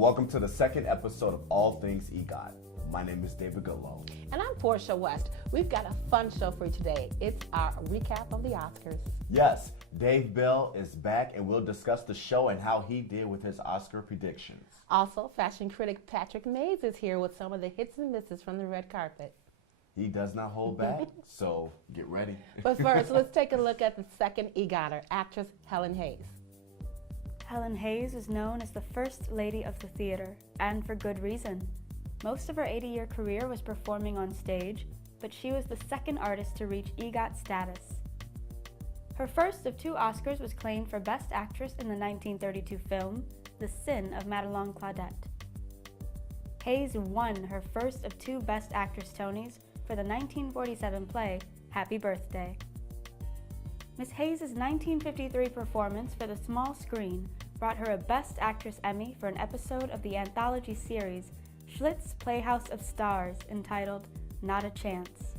welcome to the second episode of All Things EGOT. My name is David Gallo. And I'm Portia West. We've got a fun show for you today. It's our recap of the Oscars. Yes, Dave Bell is back and we'll discuss the show and how he did with his Oscar predictions. Also, fashion critic Patrick Mays is here with some of the hits and misses from the red carpet. He does not hold back, so get ready. But first, let's take a look at the second EGOTer, actress Helen Hayes. Helen Hayes is known as the First Lady of the Theater, and for good reason. Most of her 80-year career was performing on stage, but she was the second artist to reach EGOT status. Her first of two Oscars was claimed for Best Actress in the 1932 film, The Sin of Madelon Claudette. Hayes won her first of two Best Actress Tonys for the 1947 play, Happy Birthday. Miss Hayes' 1953 performance for the small screen brought her a Best Actress Emmy for an episode of the anthology series Schlitz Playhouse of Stars entitled Not a Chance.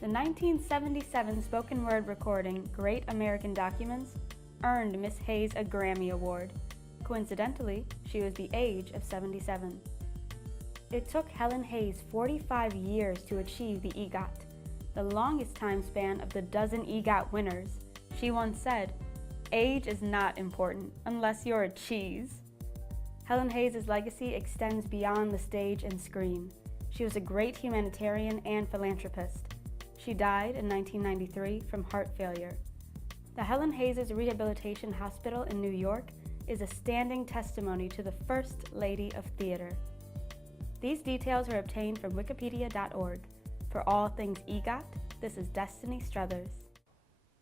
The 1977 spoken word recording Great American Documents earned Miss Hayes a Grammy Award. Coincidentally, she was the age of 77. It took Helen Hayes 45 years to achieve the EGOT, the longest time span of the dozen EGOT winners. She once said, "Age is not important unless you're a cheese." Helen Hayes' legacy extends beyond the stage and screen. She was a great humanitarian and philanthropist. She died in 1993 from heart failure. The Helen Hayes Rehabilitation Hospital in New York is a standing testimony to the First Lady of Theater. These details are obtained from wikipedia.org. For All Things EGOT, this is Destiny Struthers.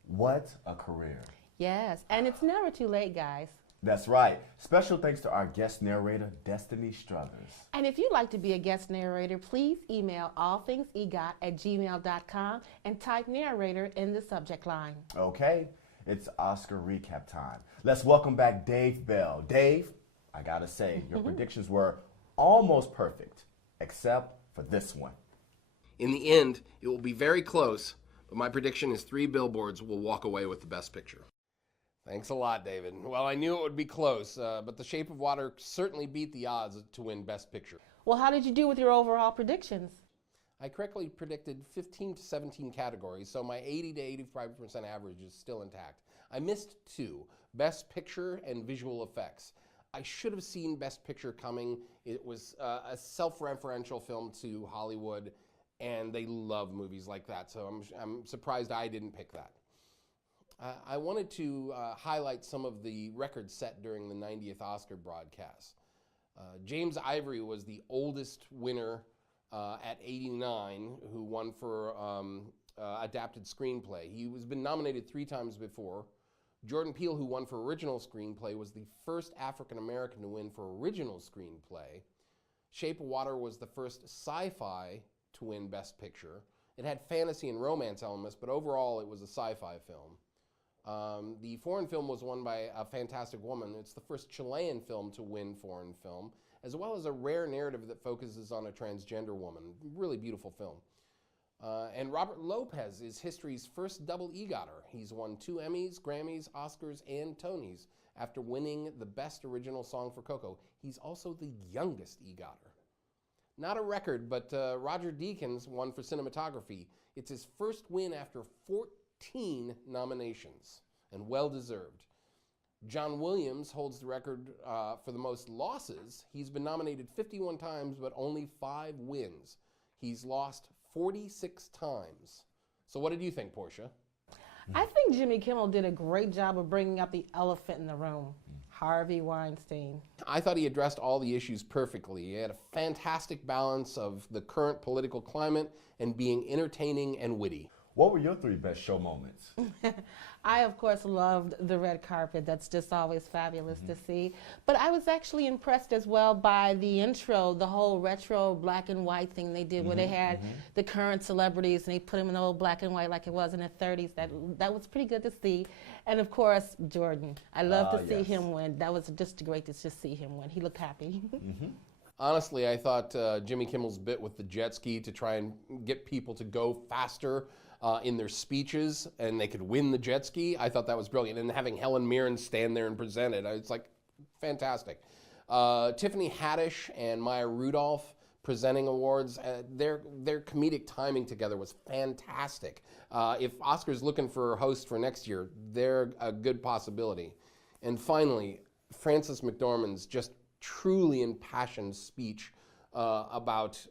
What a career. Yes, and it's never too late, guys. That's right. Special thanks to our guest narrator, Destiny Struthers. And if you'd like to be a guest narrator, please email allthingsegot@gmail.com and type narrator in the subject line. Okay, it's Oscar recap time. Let's welcome back Dave Bell. Dave, I gotta say, your predictions were almost perfect, except for this one. In the end, it will be very close, but my prediction is 3 billboards will walk away with the Best Picture. Thanks a lot, David. Well, I knew it would be close, but The Shape of Water certainly beat the odds to win Best Picture. Well, how did you do with your overall predictions? I correctly predicted 15 to 17 categories, so my 80 to 85% average is still intact. I missed 2, Best Picture and Visual Effects. I should have seen Best Picture coming. It was a self-referential film to Hollywood, and they love movies like that, so I'm surprised I didn't pick that. I wanted to highlight some of the records set during the 90th Oscar broadcast. James Ivory was the oldest winner at 89 who won for adapted screenplay. He was been nominated 3 times before. Jordan Peele, who won for original screenplay, was the first African American to win for original screenplay. Shape of Water was the first sci-fi to win Best Picture. It had fantasy and romance elements, but overall it was a sci-fi film. The foreign film was won by A Fantastic Woman. It's the first Chilean film to win foreign film, as well as a rare narrative that focuses on a transgender woman. Really beautiful film. And Robert Lopez is history's first double EGOTer. He's won 2 Emmys, Grammys, Oscars, and Tonys after winning the Best Original Song for Coco. He's also the youngest EGOTer. Not a record, but Roger Deakins won for cinematography. It's his first win after 14 nominations, and well-deserved. John Williams holds the record for the most losses. He's been nominated 51 times, but only 5 wins. He's lost 46 times. So what did you think, Portia? I think Jimmy Kimmel did a great job of bringing up the elephant in the room, Harvey Weinstein. I thought he addressed all the issues perfectly. He had a fantastic balance of the current political climate and being entertaining and witty. What were your 3 best show moments? I, of course, loved the red carpet. That's just always fabulous to see. But I was actually impressed as well by the intro, the whole retro black and white thing they did where they had the current celebrities and they put them in old black and white like it was in the 30s. That was pretty good to see. And, of course, Jordan. I love to see him win. That was just great to just see him win. He looked happy. Honestly, I thought Jimmy Kimmel's bit with the jet ski to try and get people to go faster in their speeches and they could win the jet ski, I thought that was brilliant. And having Helen Mirren stand there and present it, it's like fantastic. Tiffany Haddish and Maya Rudolph presenting awards. Their comedic timing together was fantastic. If Oscar's looking for a host for next year, they're a good possibility. And finally, Frances McDormand's just truly impassioned speech about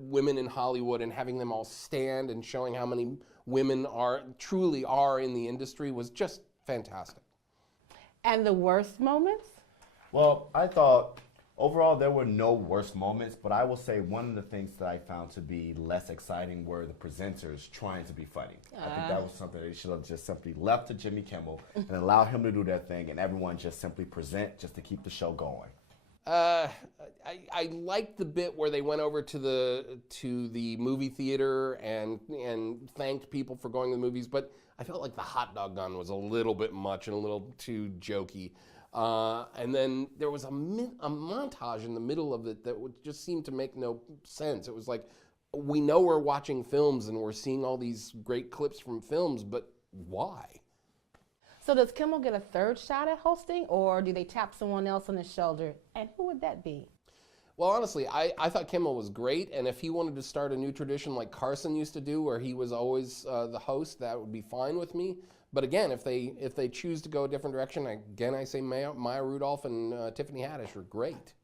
women in Hollywood and having them all stand and showing how many women truly are in the industry was just fantastic. And the worst moments? Well, I thought overall there were no worst moments, but I will say one of the things that I found to be less exciting were the presenters trying to be funny. I think that was something they should have just simply left to Jimmy Kimmel and allowed him to do their thing, and everyone just simply present just to keep the show going. I liked the bit where they went over to the movie theater and thanked people for going to the movies, but I felt like the hot dog gun was a little bit much and a little too jokey. And then there was a montage in the middle of it that just seemed to make no sense. It was like, we know we're watching films and we're seeing all these great clips from films, but why? So does Kimmel get a third shot at hosting, or do they tap someone else on the shoulder? And who would that be? Well, honestly, I thought Kimmel was great, and if he wanted to start a new tradition like Carson used to do, where he was always the host, that would be fine with me. But again, if they choose to go a different direction, I say Maya Rudolph and Tiffany Haddish are great.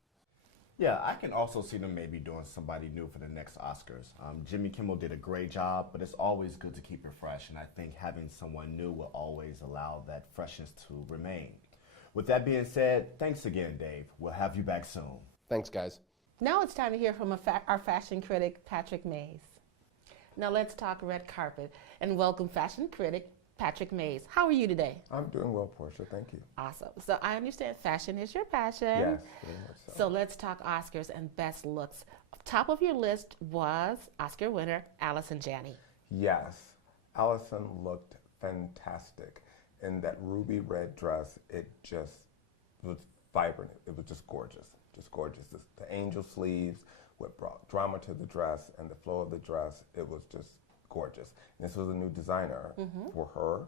Yeah, I can also see them maybe doing somebody new for the next Oscars. Jimmy Kimmel did a great job, but it's always good to keep it fresh, and I think having someone new will always allow that freshness to remain. With that being said, thanks again, Dave. We'll have you back soon. Thanks, guys. Now it's time to hear from our fashion critic, Patrick Mays. Now let's talk red carpet and welcome fashion critic Patrick Mays. How are you today? I'm doing well, Portia. Thank you. Awesome. So I understand fashion is your passion. Yes, very much so. So let's talk Oscars and best looks. Top of your list was Oscar winner Allison Janney. Yes, Allison looked fantastic in that ruby red dress. It just was vibrant. It was just gorgeous. Just gorgeous. The angel sleeves, what brought drama to the dress and the flow of the dress, it was just gorgeous. And this was a new designer for her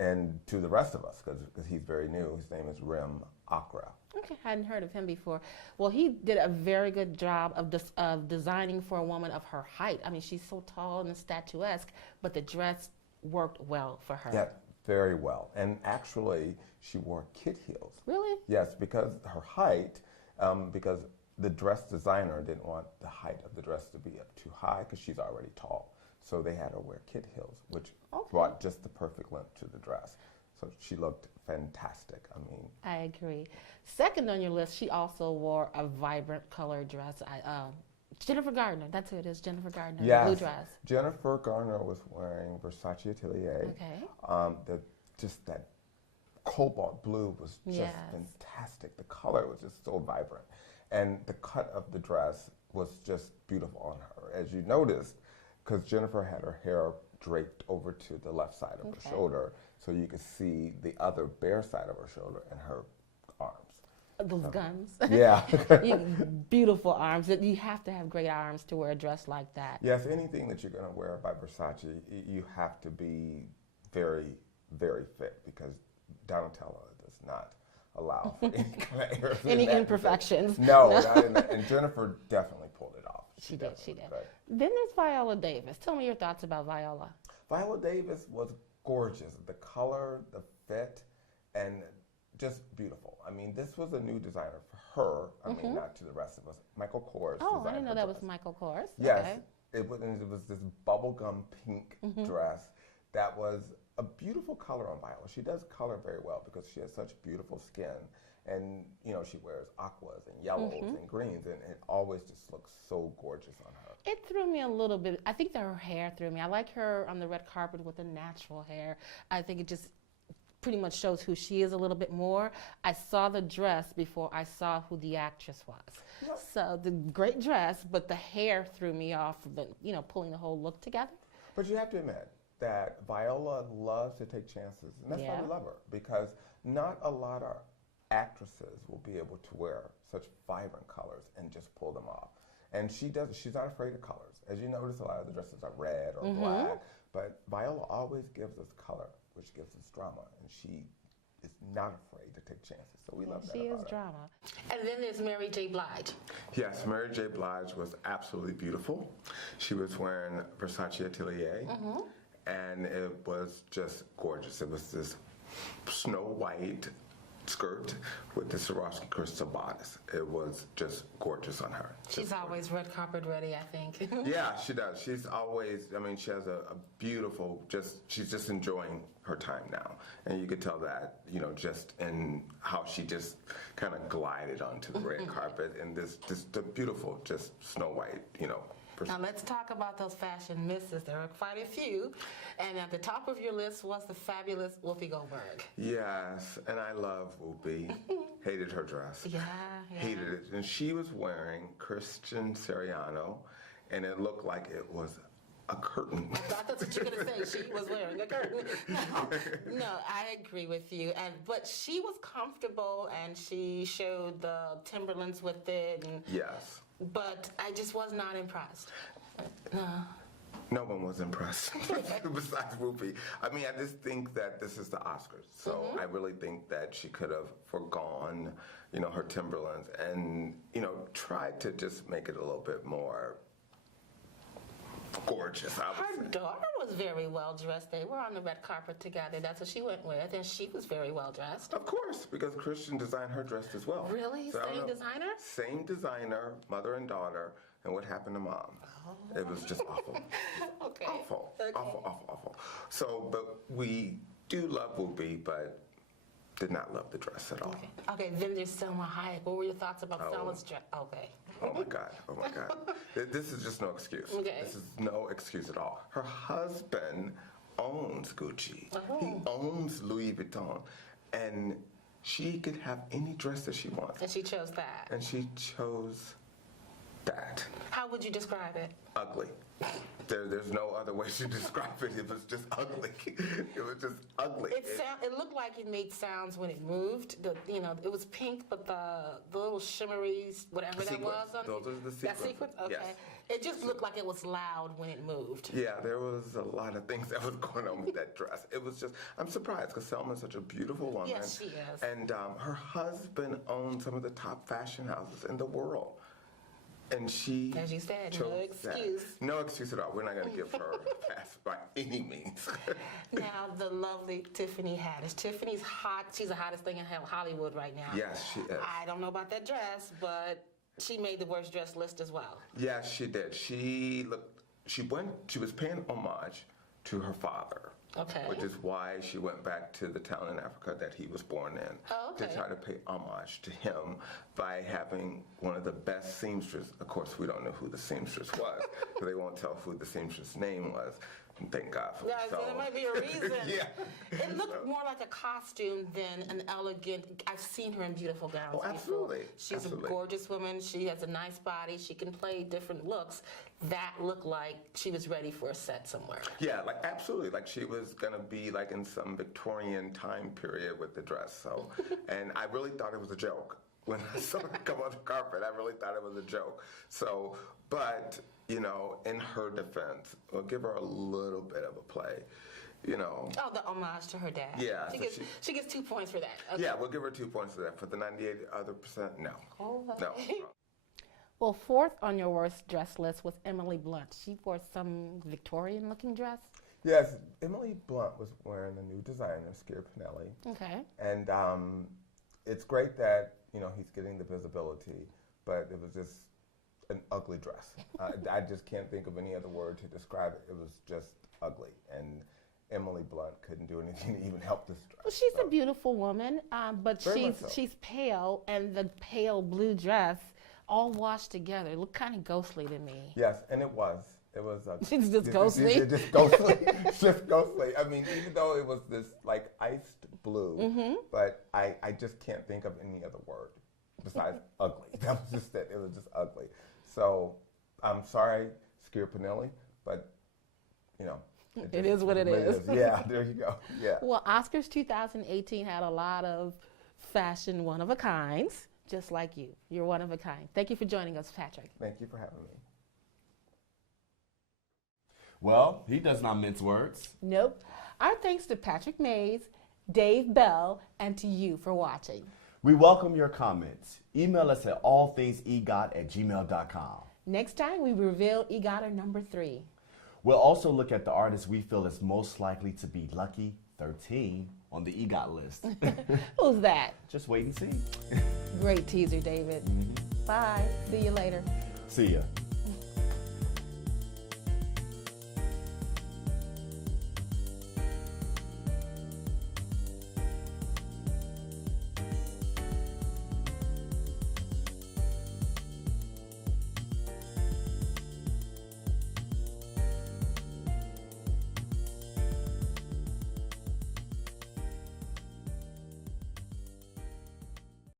and to the rest of us, because he's very new. His name is Rem Akra. Okay, I hadn't heard of him before. Well, he did a very good job of designing for a woman of her height. I mean, she's so tall and statuesque, but the dress worked well for her. Yeah, very well. And actually, she wore kid heels. Really? Yes, because her height, because the dress designer didn't want the height of the dress to be up too high because she's already tall. So they had her wear kid heels, which brought just the perfect length to the dress. So she looked fantastic. I mean, I agree. Second on your list, she also wore a vibrant colored dress. Jennifer Gardner, that's who it is, Jennifer Gardner, yes, blue dress. Jennifer Garner was wearing Versace Atelier. Okay. Just that cobalt blue was just fantastic. The color was just so vibrant. And the cut of the dress was just beautiful on her. As you noticed, because Jennifer had her hair draped over to the left side of her shoulder, so you could see the other bare side of her shoulder and her arms. Those guns. Yeah. Beautiful arms. You have to have great arms to wear a dress like that. Yes, anything that you're going to wear by Versace, you have to be very, very fit, because Donatella does not allow for any kind of errors. Any imperfections. No. And Jennifer definitely pulled it off. She did. Could. Then there's Viola Davis. Tell me your thoughts about Viola. Viola Davis was gorgeous. The color, the fit, and just beautiful. I mean, this was a new designer for her. I mean, not to the rest of us. Michael Kors. Oh, I didn't know that was Michael Kors. Yes. Okay. It was this bubblegum pink dress that was a beautiful color on Viola. She does color very well because she has such beautiful skin. And, you know, she wears aquas and yellows and greens, and it always just looks so gorgeous on her. It threw me a little bit. I think that her hair threw me. I like her on the red carpet with the natural hair. I think it just pretty much shows who she is a little bit more. I saw the dress before I saw who the actress was. Yep. So the great dress, but the hair threw me off, pulling the whole look together. But you have to admit that Viola loves to take chances, and that's why we love her, because not a lot of actresses will be able to wear such vibrant colors and just pull them off. And she does. She's not afraid of colors. As you notice, a lot of the dresses are red or black, but Viola always gives us color, which gives us drama, and she is not afraid to take chances. So we love that She is about her. drama. And then there's Mary J. Blige. Yes, Mary J. Blige was absolutely beautiful. She was wearing Versace Atelier, and it was just gorgeous. It was this snow white skirt with the Swarovski crystal bodice. It was just gorgeous on her. She's always red carpet ready, I think. Yeah, she does. She's always, I mean, she has a beautiful, she's just enjoying her time now. And you could tell that, you know, just in how she just kind of glided onto the red carpet and the beautiful, just Snow White, you know. Now let's talk about those fashion misses. There are quite a few. And at the top of your list was the fabulous Whoopi Goldberg. Yes, and I love Whoopi. Hated her dress. Yeah. Hated it. And she was wearing Christian Siriano, and it looked like it was a curtain. I thought that's what you were going to say. She was wearing a curtain. No, I agree with you. But she was comfortable, and she showed the Timberlands with it. And, Yes. But I just was not impressed. No. No one was impressed besides Whoopi. I mean, I just think that this is the Oscars. So I really think that she could have forgone, you know, her Timberlands and, you know, tried to just make it a little bit more gorgeous, I would Her say. daughter was very well dressed. They were on the red carpet together. That's what she went with, and she was very well dressed. Of course, because Christian designed her dress as well. Really? So I don't Same know. designer? Same designer, mother and daughter. And what happened to mom? It was just awful. Okay. Awful, Okay. awful. So, but we do love Whoopi, but did not love the dress at all. Okay, then there's Selma Hayek. What were your thoughts about Selma's dress? Okay. Oh my God. This is just no excuse. Okay. This is no excuse at all. Her husband owns Gucci. He owns Louis Vuitton. And she could have any dress that she wants. And she chose that. And she chose that. How would you describe it? Ugly. There's no other way to describe it. It was just ugly. It was just ugly. It looked like it made sounds when it moved. It was pink, but the little shimmery, whatever that was. Those are the sequins. That sequence? Okay. Yes. It just looked like it was loud when it moved. Yeah, there was a lot of things that was going on with that dress. It was just, I'm surprised because Selma's such a beautiful woman. Yes, she is. And her husband owns some of the top fashion houses in the world. And she, as you said, chose no excuse. That. No excuse at all. We're not going to give her a pass by any means. Now, the lovely Tiffany Haddish. Tiffany's hot. She's the hottest thing in Hollywood right now. Yes, she is. I don't know about that dress, but she made the worst dress list as well. Yes, she did. She was paying homage to her father. Okay. Which is why she went back to the town in Africa that he was born in. Oh, okay. To try to pay homage to him by having one of the best seamstresses. Of course, we don't know who the seamstress was, so they won't tell who the seamstress' name was. And thank God for Yeah, so there might be a reason. Yeah. It looked more like a costume than an elegant. I've seen her in beautiful gowns. Oh, absolutely. Before. She's Absolutely. a gorgeous woman. She has a nice body. She can play different looks. That looked like she was ready for a set somewhere. Yeah, like absolutely. Like she was gonna be like in some Victorian time period with the dress. So, and I really thought it was a joke when I saw her come on the carpet. I really thought it was a joke. So, but you know, in her defense, we'll give her a little bit of a play. You know. Oh, the homage to her dad. Yeah. She gets 2 points for that. Okay. Yeah, we'll give her 2 points for that. For the 98%, no. Oh, No. Well, fourth on your worst dress list was Emily Blunt. She wore some Victorian-looking dress. Yes, Emily Blunt was wearing a new designer, Skier Pinelli. Okay. And it's great that, you know, he's getting the visibility, but it was just an ugly dress. I just can't think of any other word to describe it. It was just ugly. And Emily Blunt couldn't do anything to even help this dress. Well, she's a beautiful woman, but Very much so. she's pale, and the pale blue dress all washed together. It looked kind of ghostly to me. Yes, and it was. It was It's just ghostly. Just ghostly. Just ghostly. I mean, even though it was this like iced blue, but I just can't think of any other word besides ugly. That was just it. It was just ugly. So I'm sorry, Skier Pinelli, but you know. It is what it is. Yeah, there you go. Yeah. Well, Oscars 2018 had a lot of fashion one-of-a-kinds, just like you. You're one of a kind. Thank you for joining us, Patrick. Thank you for having me. Well, he does not mince words. Nope. Our thanks to Patrick Mays, Dave Bell, and to you for watching. We welcome your comments. Email us at allthingsegot@gmail.com. Next time, we reveal EGOTer number 3. We'll also look at the artists we feel is most likely to be lucky 13 on the EGOT list. Who's that? Just wait and see. Great teaser, David. Bye. See you later. See ya.